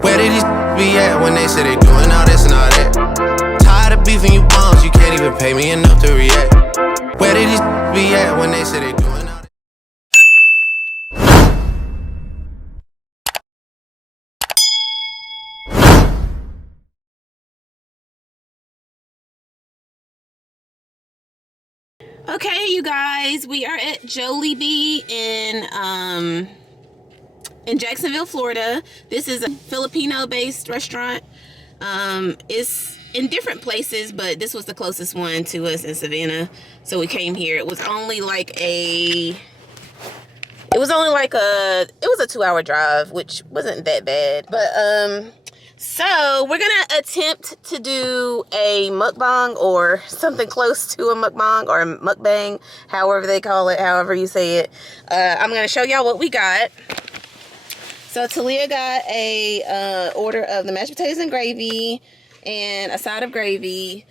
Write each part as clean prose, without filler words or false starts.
Where did these be at when they say they doing all this and all that? Tired of beefing you bums, you can't even pay me enough to react. Where did these be at when they say they doing all this? Okay, you guys, we are at Jollibee in Jacksonville, Florida. This is a Filipino-based restaurant. It's in different places, but this was the closest one to us in Savannah, so we came here. It was only like a 2-hour drive, which wasn't that bad. But so we're gonna attempt to do a mukbang or something close to a mukbang or a mukbang, however they call it, however you say it. I'm gonna show y'all what we got. So Talia got a order of the mashed potatoes and gravy and a side of gravy.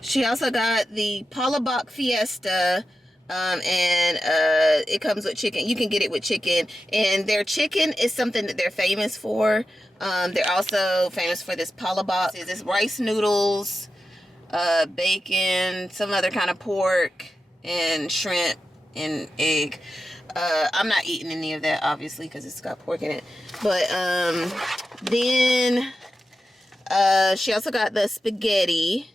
She also got the Palabok Fiesta, and it comes with chicken. You can get it with chicken, and their chicken is something that they're famous for. They're also famous for this Palabok. It's rice noodles, bacon, some other kind of pork, and shrimp and egg. I'm not eating any of that, obviously, because it's got pork in it. But then she also got the spaghetti,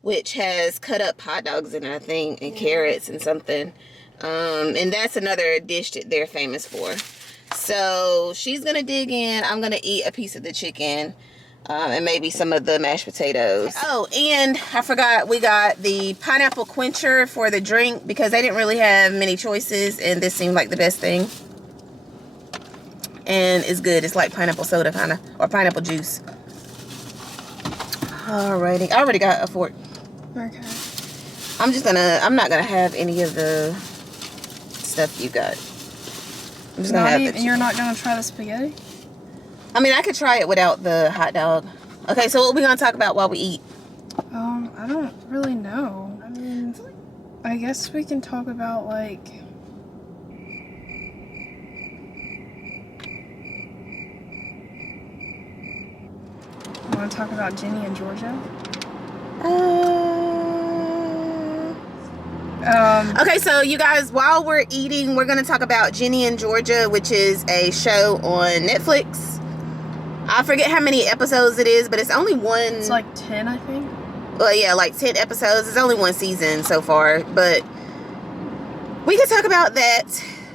which has cut up hot dogs in it, I think, and carrots and something. And that's another dish that they're famous for. So she's gonna dig in. I'm gonna eat a piece of the chicken, and maybe some of the mashed potatoes. Oh, and I forgot, we got the pineapple quencher for the drink because they didn't really have many choices, and this seemed like the best thing. And it's good. It's like pineapple soda, kind of, or pineapple juice. Alrighty, I already got a fork. Okay. I'm not gonna have any of the stuff you got. I'm just gonna have You're not gonna try the spaghetti? I mean, I could try it without the hot dog. Okay, so what are we gonna talk about while we eat? I don't really know. I mean, I guess we can talk about, like, you want to talk about Ginny&Georgia? Okay, so you guys, while we're eating, we're gonna talk about Ginny&Georgia, which is a show on Netflix. I forget how many episodes it is, but it's only one. It's like 10, I think. Well, yeah, like 10 episodes. It's only one season so far, but we can talk about that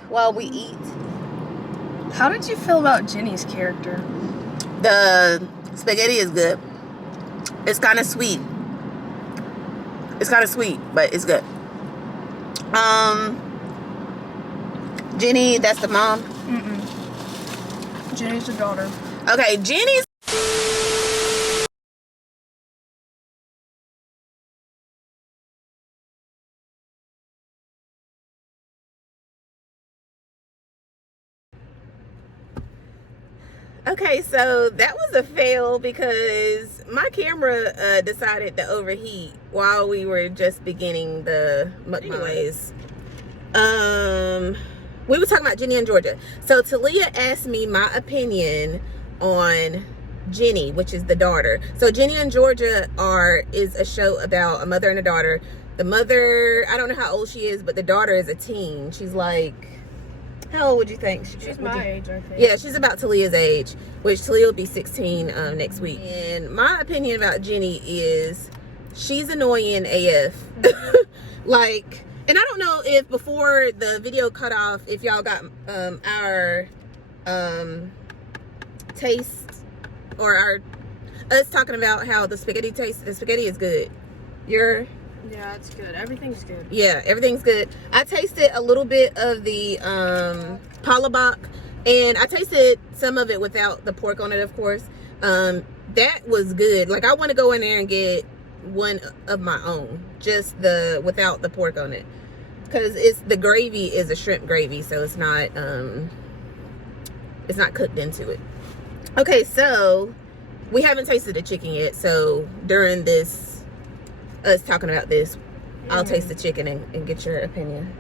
while we eat. How did you feel about Ginny's character? The spaghetti is good. It's kind of sweet. It's kind of sweet, but it's good. Ginny, that's the mom? Ginny's the daughter. Okay, Ginny's... Okay, so that was a fail because my camera decided to overheat while we were just beginning the mukbang. Anyways, we were talking about Ginny&Georgia. So Talia asked me my opinion on Ginny, which is the daughter. So Ginny&Georgia is a show about a mother and a daughter. The mother, I don't know how old she is, but the daughter is a teen. She's like, how old would you think? She's my age, I think. Yeah, she's about Talia's age, which Talia will be 16 next week. And my opinion about Ginny is she's annoying AF. Like, and I don't know if before the video cut off, if y'all got our taste or us talking about how the spaghetti tastes. The spaghetti is good. Yeah, it's good. Everything's good. Yeah, everything's good. I tasted a little bit of the Palabok, and I tasted some of it without the pork on it, of course. That was good. Like, I want to go in there and get one of my own, just without the pork on it, because the gravy is a shrimp gravy, so it's not cooked into it. Okay, so we haven't tasted the chicken yet, so during us talking about this, I'll taste the chicken and get your opinion.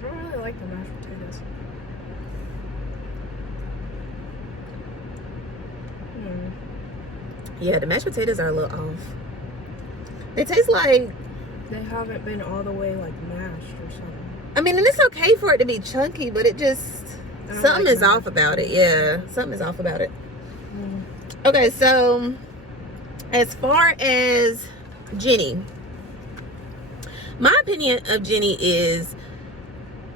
I don't really like the mashed potatoes. Yeah, the mashed potatoes are a little off. They taste like... They haven't been all the way like mashed or something. I mean, and it's okay for it to be chunky, but it just... Something like is off about it. Yeah, something is off about it. Mm. Okay, so as far as Ginny, my opinion of Ginny is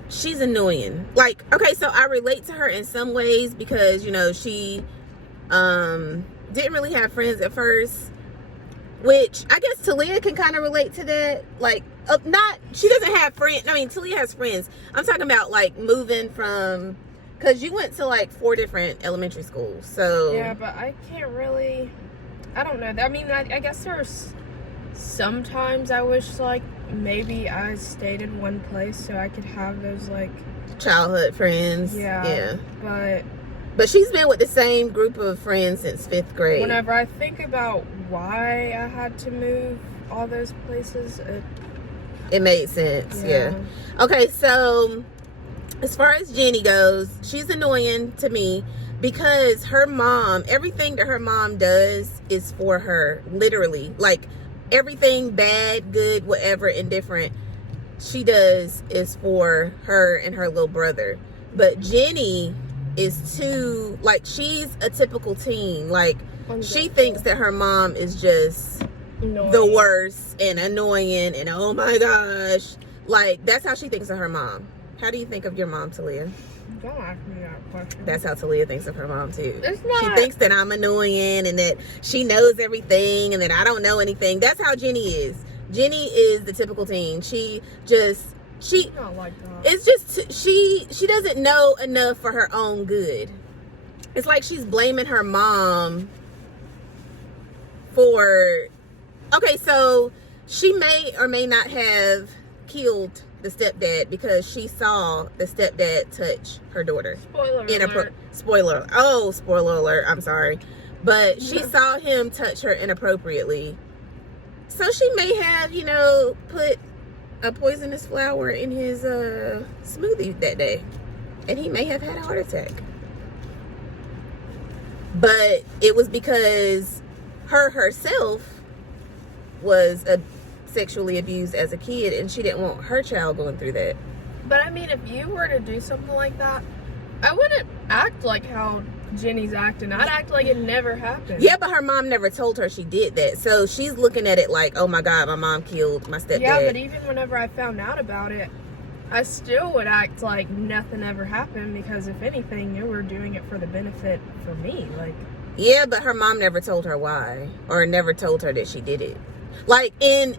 she's annoying. Like, okay, so I relate to her in some ways because, you know, she didn't really have friends at first, which I guess Talia can kind of relate to that. Like, she doesn't have friends. I mean, Talia has friends. I'm talking about like moving from, because you went to like 4 different elementary schools. So yeah, but I can't really, I don't know. I mean, I guess there's sometimes I wish like maybe I stayed in one place so I could have those like childhood friends. Yeah. But she's been with the same group of friends since 5th grade. Whenever I think about why I had to move all those places, it made sense. Yeah. Okay, so as far as Jenny goes, she's annoying to me because her mom, everything that her mom does is for her, literally. Like, everything bad, good, whatever, indifferent, she does is for her and her little brother. But Jenny is too, like, she's a typical teen. Like, she thinks that her mom is just annoying, the worst and annoying and oh my gosh. Like, that's how she thinks of her mom. How do you think of your mom, Talia? Don't ask me that question. That's how Talia thinks of her mom too. It's not. She thinks that I'm annoying and that she knows everything and that I don't know anything. That's how Jenny is. Jenny is the typical teen. She not like that. It's just she doesn't know enough for her own good. It's like she's blaming her mom for, okay, so she may or may not have killed the stepdad because she saw the stepdad touch her daughter. Spoiler alert. Spoiler alert, I'm sorry. But she saw him touch her inappropriately. So she may have, you know, put a poisonous flower in his smoothie that day. And he may have had a heart attack. But it was because herself was sexually abused as a kid and she didn't want her child going through that. But I mean, if you were to do something like that, I wouldn't act like how Jenny's acting. I'd act like it never happened. Yeah, but her mom never told her she did that. So she's looking at it like, oh my God, my mom killed my stepdad. Yeah, but even whenever I found out about it, I still would act like nothing ever happened because if anything, you were doing it for the benefit for me. Like, yeah, but her mom never told her why or never told her that she did it. Like in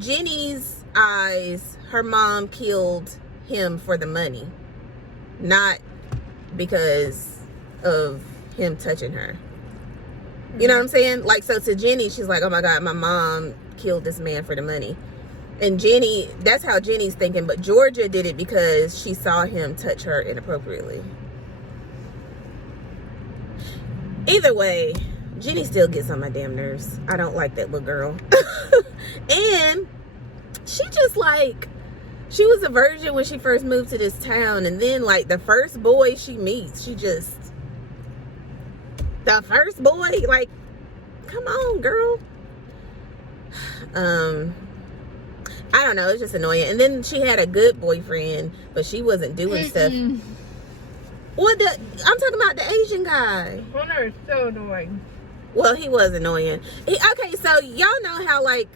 Jenny's eyes, her mom killed him for the money, not because of him touching her. You know what I'm saying? Like, so to Jenny, she's like, oh my God, my mom killed this man for the money. And Jenny, that's how Jenny's thinking. But Georgia did it because she saw him touch her inappropriately. Either way, Jenny still gets on my damn nerves. I don't like that little girl. And she just like, she was a virgin when she first moved to this town. And then like the first boy she meets, the first boy, like, come on, girl. I don't know, it's just annoying. And then she had a good boyfriend, but she wasn't doing stuff. I'm talking about the Asian guy. Hunter is so annoying. Well, he was annoying. Okay, so y'all know how like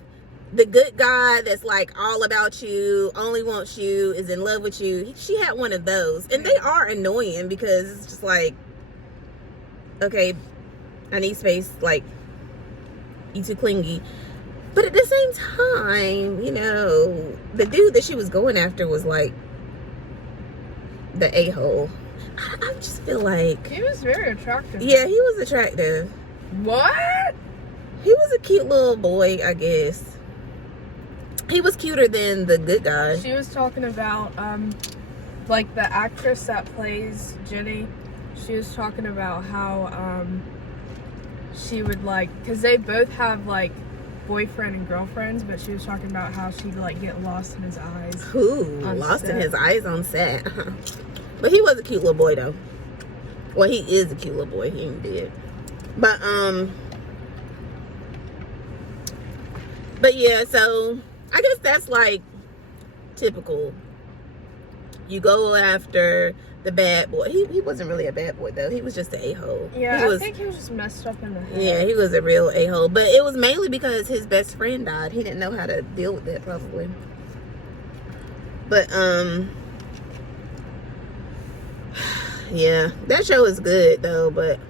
the good guy that's like all about you, only wants you, is in love with you. She had one of those. And they are annoying because it's just like, okay, I need space, like, you too clingy. But at the same time, you know, the dude that she was going after was like the a-hole. I just feel like he was very attractive. Yeah, he was attractive. What? He was a cute little boy, I guess. He was cuter than the good guy. She was talking about like the actress that plays Jenny. She was talking about how she would like, because they both have like boyfriend and girlfriends, but she was talking about how she'd like get lost in his eyes. Who? Lost in his eyes on set. But he was a cute little boy though. Well, he is a cute little boy. He ain't dead. But But yeah, so I guess that's like typical. You go after the bad boy. He wasn't really a bad boy though. He was just an a-hole. Yeah, I think he was just messed up in the head. Yeah, he was a real a-hole. But it was mainly because his best friend died. He didn't know how to deal with that probably. But yeah, that show is good though. But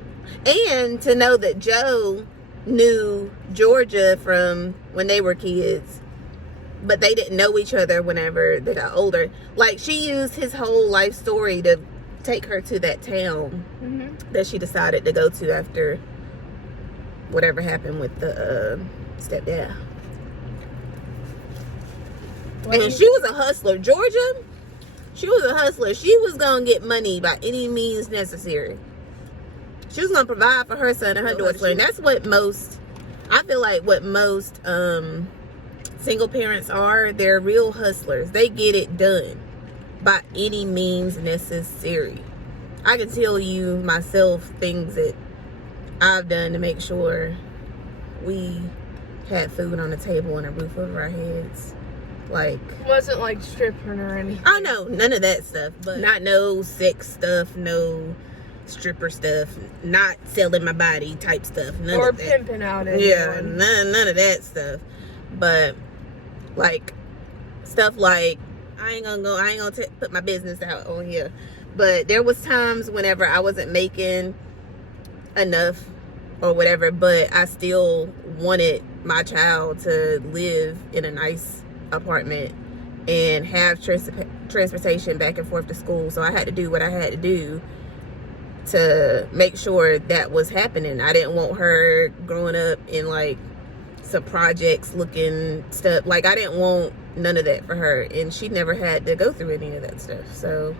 and to know that Joe knew Georgia from when they were kids, but they didn't know each other whenever they got older. Like, she used his whole life story to take her to that town that she decided to go to after whatever happened with the stepdad. And she was a hustler. Georgia, she was a hustler. She was going to get money by any means necessary. She was going to provide for her son and her daughter. And that's what most, I feel like what most single parents are. They're real hustlers. They get it done by any means necessary. I can tell you myself things that I've done to make sure we had food on the table and a roof over our heads. Like, it wasn't like stripping or anything. I know, none of that stuff. But not no sex stuff, no stripper stuff, not selling my body type stuff. None or of that. pimping out anyone. Yeah, none of that stuff. But like stuff like I ain't gonna put my business out on here. But there was times whenever I wasn't making enough or whatever, but I still wanted my child to live in a nice apartment and have transportation back and forth to school. So I had to do what I had to do to make sure that was happening. I didn't want her growing up in like some projects looking stuff. Like, I didn't want none of that for her, and she never had to go through any of that stuff. So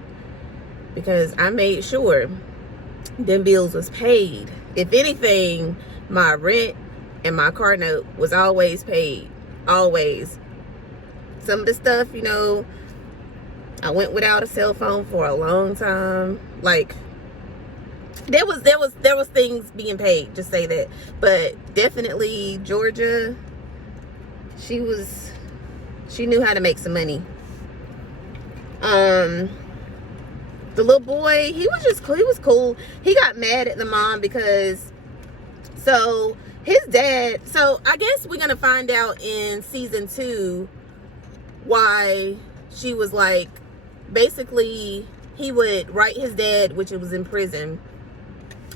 because I made sure them bills was paid. If anything, my rent and my car note was always paid. Always. Some of the stuff, you know, I went without a cell phone for a long time. Like, there was things being paid, just say that. But definitely Georgia, she knew how to make some money. The little boy, he was cool. He got mad at the mom because, so his dad, so I guess we're gonna find out in season 2 why she was like, basically he would write his dad, which was in prison.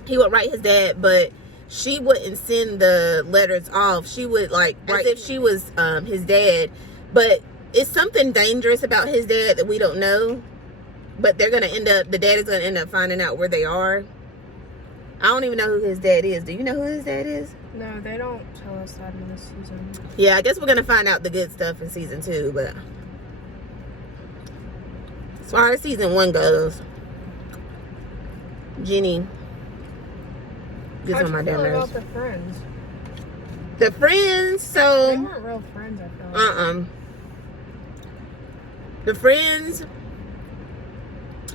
He would write his dad, but she wouldn't send the letters off. She would like write as if she was his dad. But it's something dangerous about his dad that we don't know. But the dad is gonna end up finding out where they are. I don't even know who his dad is. Do you know who his dad is? No, they don't tell us that in this season. Yeah, I guess we're gonna find out the good stuff in season 2. But as far as season 1 goes, Ginny gets on my damn nerves. About the friends? The friends, so they weren't real friends, I feel like. The friends,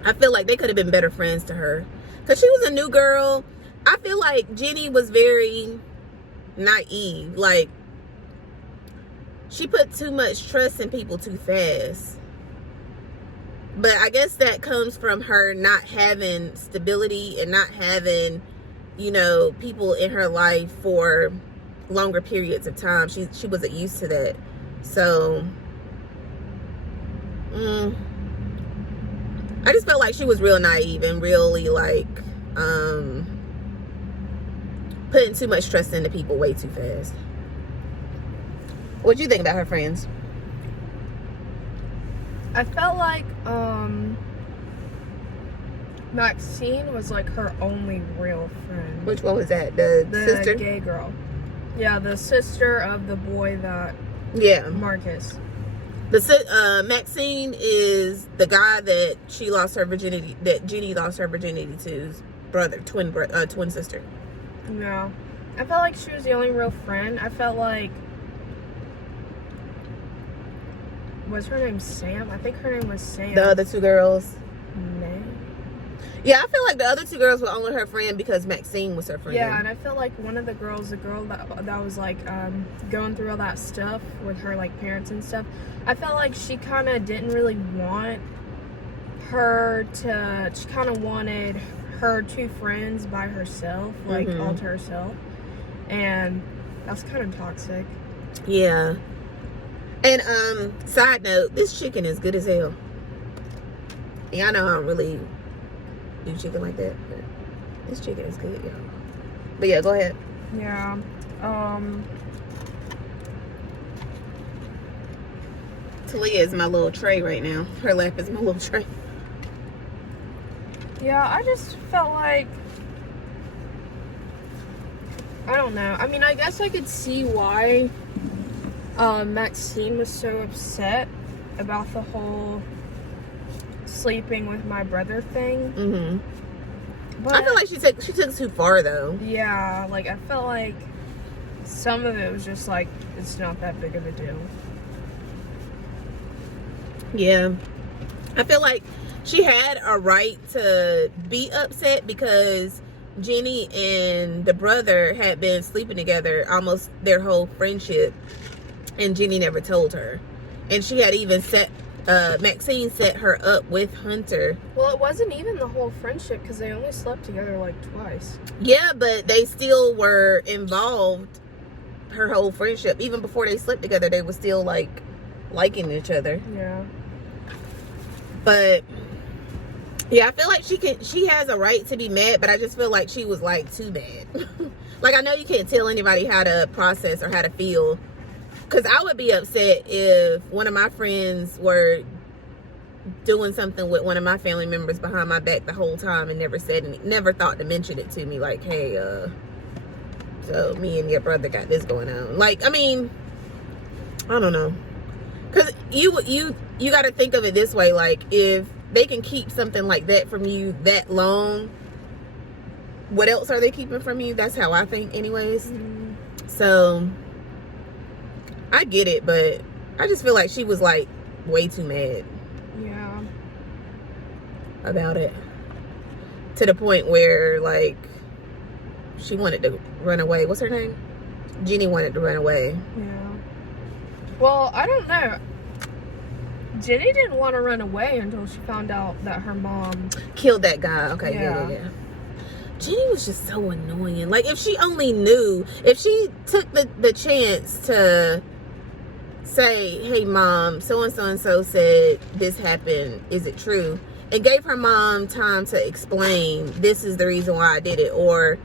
I feel like they could have been better friends to her, because she was a new girl. I feel like Ginny was very naive. Like, she put too much trust in people too fast. But I guess that comes from her not having stability and not having, you know, people in her life for longer periods of time. She wasn't used to that. So I just felt like she was real naive and really like putting too much trust into people way too fast. What'd you think about her friends? I felt like Maxine was like her only real friend. Which one was that? The sister? Gay girl. Yeah, the sister of the boy that... Yeah. Marcus. Maxine is the guy that she lost her virginity, that Ginny lost her virginity to's brother, twin sister. Yeah. I felt like she was the only real friend. I felt like... Was her name Sam? I think her name was Sam. The other two girls. No. Yeah, I feel like the other two girls were only her friend because Maxine was her friend. Yeah, and I feel like one of the girls, the girl that was like going through all that stuff with her like parents and stuff, I felt like she kind of didn't really want her to. She kind of wanted her two friends by herself, like all to herself, and that's kind of toxic. Yeah. And side note, this chicken is good as hell. Yeah, I know I don't really do chicken like that, but this chicken is good, y'all. But yeah, go ahead. Yeah. Talia is my little tray right now. Her lap is my little tray. Yeah, I just felt like, I don't know. I mean, I guess I could see why Maxine was so upset about the whole sleeping with my brother thing. But I feel like she took too far though. yeah, like I felt like some of it was just like, it's not that big of a deal. Yeah. I feel like she had a right to be upset because Ginny and the brother had been sleeping together almost their whole friendship, and Ginny never told her. And she had even Maxine set her up with Hunter. Well, it wasn't even the whole friendship because they only slept together like twice. Yeah, but they still were involved her whole friendship. Even before they slept together, they were still like liking each other. Yeah. But yeah, I feel like she has a right to be mad, but I just feel like she was like too bad. Like, I know you can't tell anybody how to process or how to feel, because I would be upset if one of my friends were doing something with one of my family members behind my back the whole time and never thought to mention it to me, like, hey, so me and your brother got this going on. Like, I mean, I don't know, because you got to think of it this way, like, if they can keep something like that from you that long, what else are they keeping from you? That's how I think anyways. So I get it, but I just feel like she was like way too mad. Yeah. About it, to the point where like she wanted to run away. What's her name? Ginny wanted to run away. Yeah. Well, I don't know. Ginny didn't want to run away until she found out that her mom Killed that guy. Okay, yeah. Ginny was just so annoying. Like, if she only knew, if she took the chance to say, hey mom, so and so said this happened, is it true? And gave her mom time to explain, this is the reason why I did it, or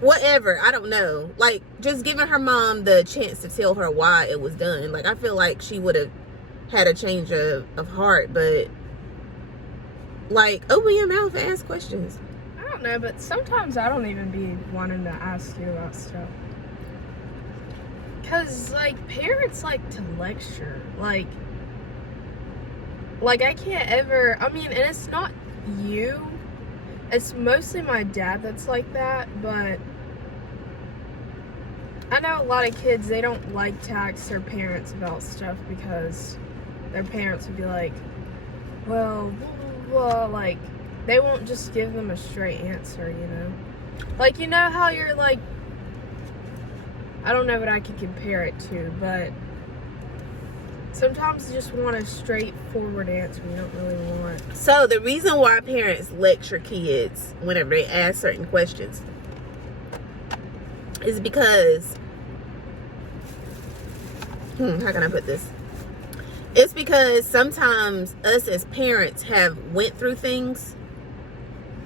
whatever, I don't know. Like, just giving her mom the chance to tell her why it was done. Like, I feel like she would have had a change of heart, but like, open your mouth and ask questions. I don't know, but sometimes I don't even be wanting to ask you about stuff. Cause like parents like to lecture. Like I can't ever, I mean, and it's not you. It's mostly my dad that's like that, but I know a lot of kids, they don't like to ask their parents about stuff because their parents would be like, well, blah, blah, blah. Like, they won't just give them a straight answer, you know? Like, you know how you're like, I don't know what I could compare it to, but sometimes you just want a straightforward answer. You don't really want. So the reason why parents lecture kids whenever they ask certain questions is because, how can I put this? It's because sometimes us as parents have went through things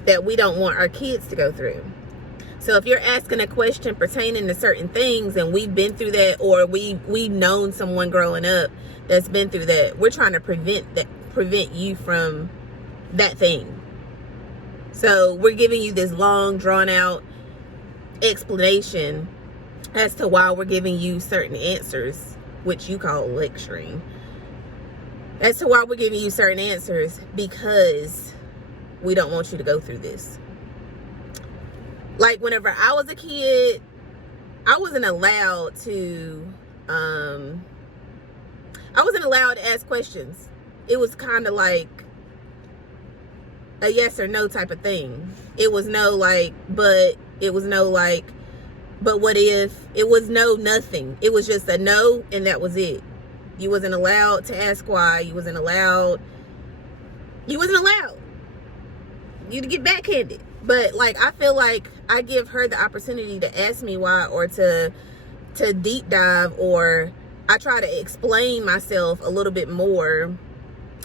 that we don't want our kids to go through. So if you're asking a question pertaining to certain things and we've been through that, or we've known someone growing up that's been through that, we're trying to prevent you from that thing. So we're giving you this long, drawn out explanation as to why we're giving you certain answers, which you call lecturing. As to why we're giving you certain answers, because we don't want you to go through this. Like, whenever I was a kid, I wasn't allowed to ask questions. It was kind of like a yes or no type of thing. It was no like, but it was no like, but what if? It was no nothing. It was just a no, and that was it. You wasn't allowed to ask why. You wasn't allowed you to get backhanded. But like, I feel like I give her the opportunity to ask me why, or to deep dive, or I try to explain myself a little bit more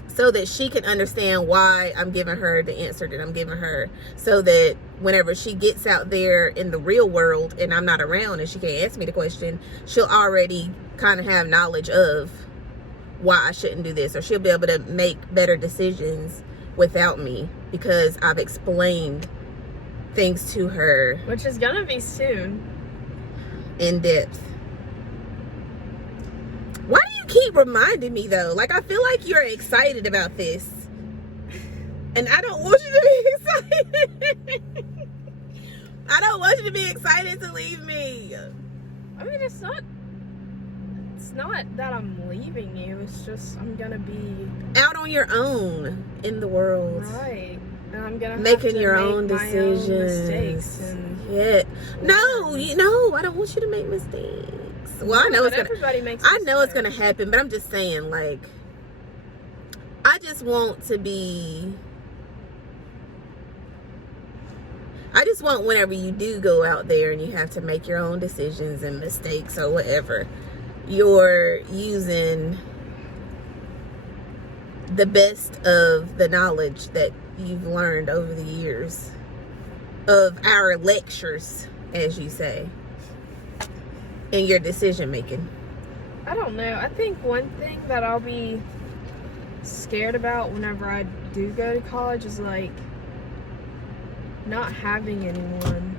so that she can understand why I'm giving her the answer that I'm giving her, so that whenever she gets out there in the real world and I'm not around and she can't ask me the question, she'll already kind of have knowledge of why I shouldn't do this, or she'll be able to make better decisions without me because I've explained things to her, which is gonna be soon, in depth. Why do you keep reminding me though? Like, I feel like you're excited about this, and I don't want you to be excited. I don't want you to be excited to leave me. I mean, it's not that I'm leaving you. It's just I'm gonna be out on your own in the world, right? And I'm gonna making have to your make own my decisions. own mistakes. And yeah, no, I don't want you to make mistakes. Well, I know it's gonna. Everybody makes. I know it's gonna happen, but I'm just saying, like, I just want whenever you do go out there and you have to make your own decisions and mistakes or whatever, you're using the best of the knowledge that you've learned over the years of our lectures, as you say, in your decision making. I don't know. I think one thing that I'll be scared about whenever I do go to college is like not having anyone.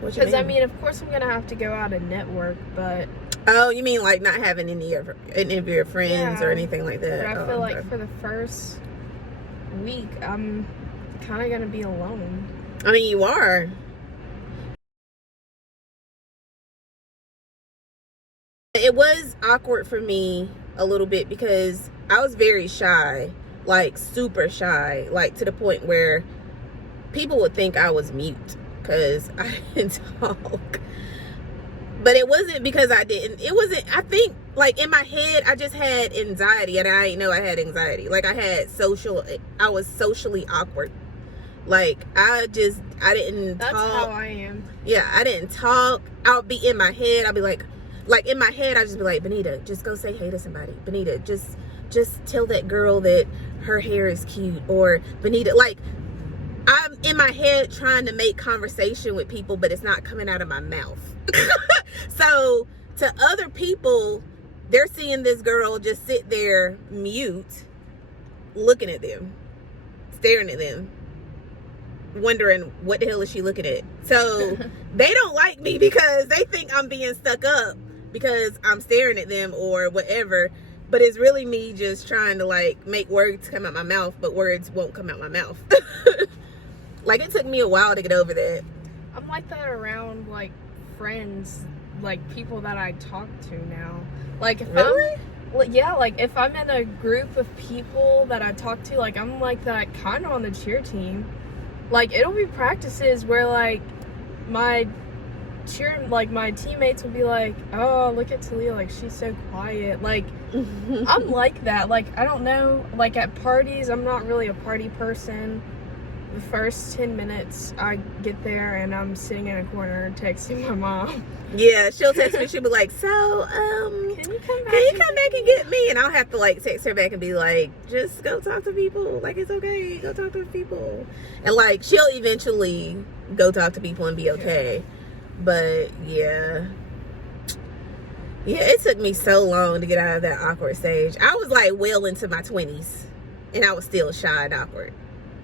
Because I mean, of course I'm gonna have to go out and network, but oh, you mean like not having any of your friends or anything like that? But I feel like for the first week I'm kind of gonna be alone. I mean, you are. It was awkward for me a little bit because I was very shy, like super shy, like to the point where people would think I was mute because I didn't talk. But it wasn't because I didn't. It wasn't, I think, like in my head, I just had anxiety, and I didn't know I had anxiety. Like I was socially awkward. Like I didn't That's talk. That's how I am. Yeah, I didn't talk. I'll be in my head. I'll be like in my head, I'll just be like, Bonita, just go say hey to somebody. Bonita, just tell that girl that her hair is cute. Or Bonita, like, I'm in my head trying to make conversation with people, but it's not coming out of my mouth. So to other people, they're seeing this girl just sit there mute, looking at them, staring at them, wondering what the hell is she looking at. So they don't like me because they think I'm being stuck up because I'm staring at them or whatever. But it's really me just trying to like make words come out my mouth, but words won't come out my mouth. Like it took me a while to get over that. I'm like that around like friends, like people that I talk to now. Like if really? Like if I'm in a group of people that I talk to, like I'm like that kind of on the cheer team. Like it'll be practices where like my teammates will be like, oh, look at Talia, like she's so quiet. Like I'm like that. Like I don't know, like at parties I'm not really a party person. The first 10 minutes I get there and I'm sitting in a corner texting my mom. Yeah, she'll text me, she'll be like, so can you come back and get me? And I'll have to like text her back and be like, just go talk to people, like it's okay, go talk to people. And like she'll eventually go talk to people and be okay. But yeah, it took me so long to get out of that awkward stage. I was like well into my 20s and I was still shy and awkward.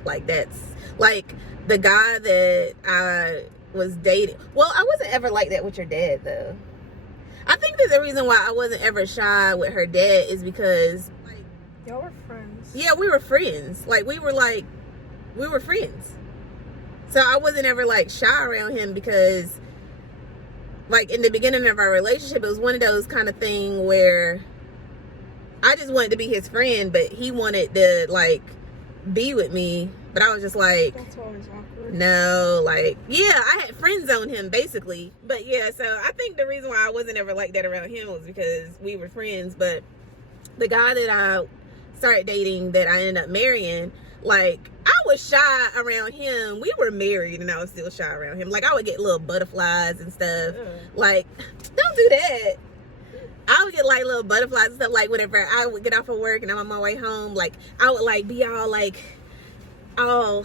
Like that's like the guy that I was dating. Well, I wasn't ever like that with your dad though. I think that the reason why I wasn't ever shy with her dad is because like y'all were friends. Yeah, we were friends. Like we were friends. So I wasn't ever like shy around him because like in the beginning of our relationship, it was one of those kind of thing where I just wanted to be his friend, but he wanted to like be with me, but I was just like, That's always awkward. no, like, yeah, I had friends on him basically. But yeah, so I think the reason why I wasn't ever like that around him was because we were friends. But the guy that I started dating, that I ended up marrying, like, I was shy around him. We were married and I was still shy around him. Like, I would get little butterflies and stuff. Like, don't do that. I would get like little butterflies and stuff, like whenever I would get off of work and I'm on my way home, like I would like be all like I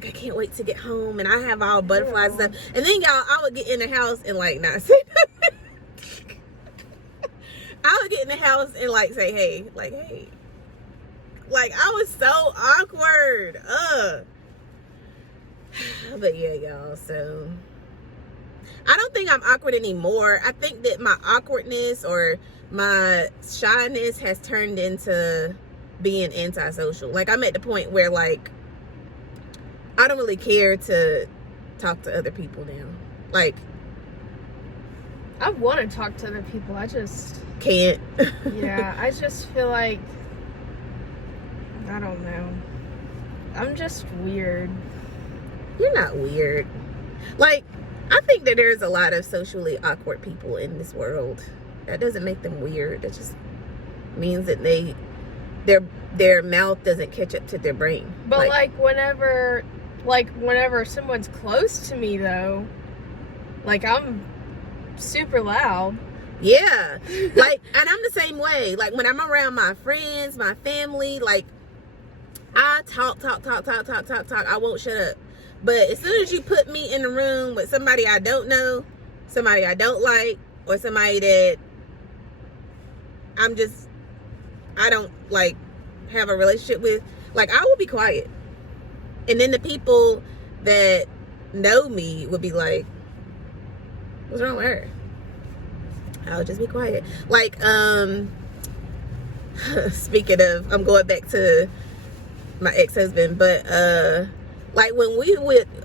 can't wait to get home, and I have all butterflies and stuff. And then y'all, I would get in the house and like not say nothing. I would get in the house and like say hey, like hey. Like I was so awkward. But yeah, y'all, so I don't think I'm awkward anymore. I think that my awkwardness or my shyness has turned into being antisocial. Like, I'm at the point where, like, I don't really care to talk to other people now. Like, I want to talk to other people. I just can't. Yeah, I just feel like, I don't know. I'm just weird. You're not weird. Like, I think that there's a lot of socially awkward people in this world. That doesn't make them weird. That just means that their mouth doesn't catch up to their brain. But like whenever someone's close to me though, like I'm super loud. Yeah. Like, and I'm the same way. Like when I'm around my friends, my family, like I talk. I won't shut up. But as soon as you put me in a room with somebody I don't know, somebody I don't like, or somebody that I don't like have a relationship with, like I will be quiet. And then the people that know me would be like, what's wrong with her? I'll just be quiet. Like, speaking of, I'm going back to my ex-husband, but like when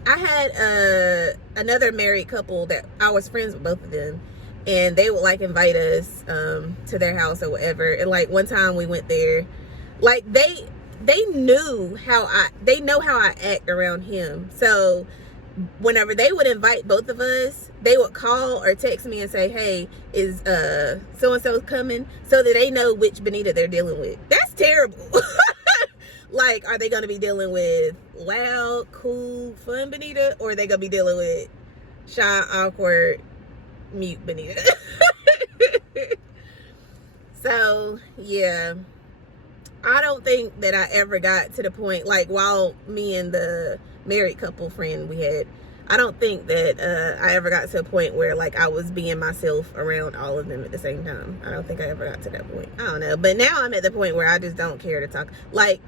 I had another married couple that I was friends with both of them, and they would like invite us to their house or whatever. And like one time we went there, like they know how I act around him. So whenever they would invite both of us, they would call or text me and say, hey, is so and so coming, so that they know which Bonita they're dealing with. That's terrible. Like, are they going to be dealing with loud, cool, fun Bonita, or are they going to be dealing with shy, awkward, mute Bonita? So, yeah. I don't think that I ever got to the point, like, while me and the married couple friend we had, I don't think that I ever got to a point where, like, I was being myself around all of them at the same time. I don't think I ever got to that point. I don't know. But now I'm at the point where I just don't care to talk. Like,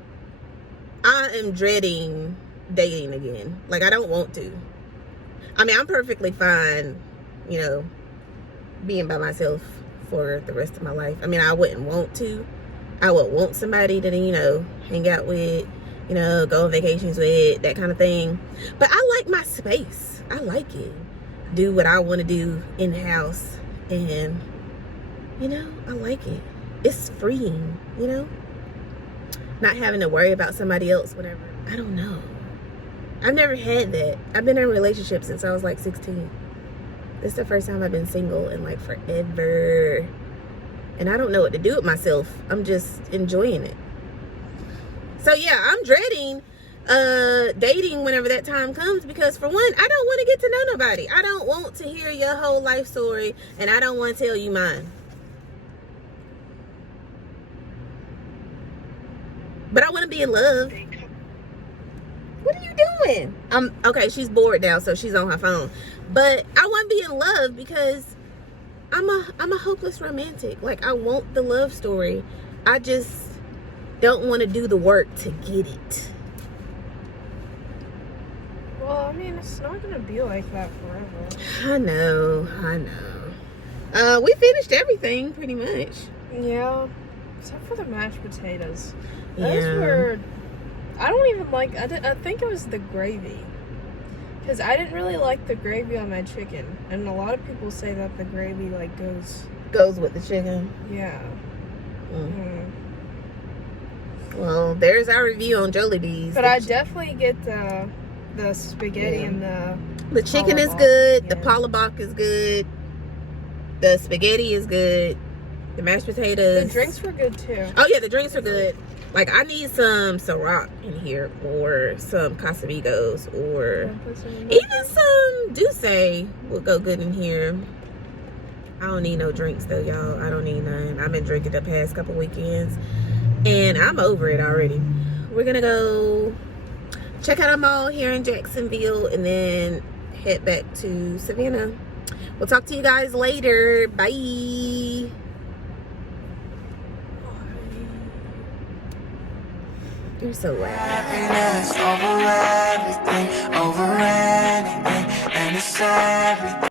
I am dreading dating again. Like, I don't want to. I mean, I'm perfectly fine, you know, being by myself for the rest of my life. I mean, I wouldn't want to. I would want somebody to, you know, hang out with, you know, go on vacations with, that kind of thing. But I like my space. I like it. Do what I want to do in the house. And, you know, I like it. It's freeing, you know? Not having to worry about somebody else, whatever. I don't know. I've never had that. I've been in a relationship since I was like 16. This is the first time I've been single in like forever. And I don't know what to do with myself. I'm just enjoying it. So yeah, I'm dreading dating whenever that time comes, because for one, I don't want to get to know nobody. I don't want to hear your whole life story, and I don't want to tell you mine. But I want to be in love. What are you doing? Okay, she's bored now, so she's on her phone. But I want to be in love because I'm a hopeless romantic. Like, I want the love story. I just don't want to do the work to get it. Well, I mean, it's not gonna be like that forever. I know. We finished everything pretty much. Yeah, except for the mashed potatoes. Yeah. Those were, I don't even like, I think it was the gravy. Because I didn't really like the gravy on my chicken. And a lot of people say that the gravy, like, goes Goes with the chicken. Yeah. Mm. Well, there's our review on Jollibee's. But I definitely get the spaghetti and the chicken is Palabok. good. Yeah. The palabok is good. The spaghetti is good. The mashed potatoes. The drinks were good too. Oh yeah, the drinks are good. Like I need some Ciroc in here, or some Casamigos, or even some Douce will go good in here. I don't need no drinks though, y'all. I don't need none. I've been drinking the past couple weekends, and I'm over it already. We're gonna go check out a mall here in Jacksonville, and then head back to Savannah. We'll talk to you guys later. Bye. You're so loud. Happiness over everything, over anything, and it's everything.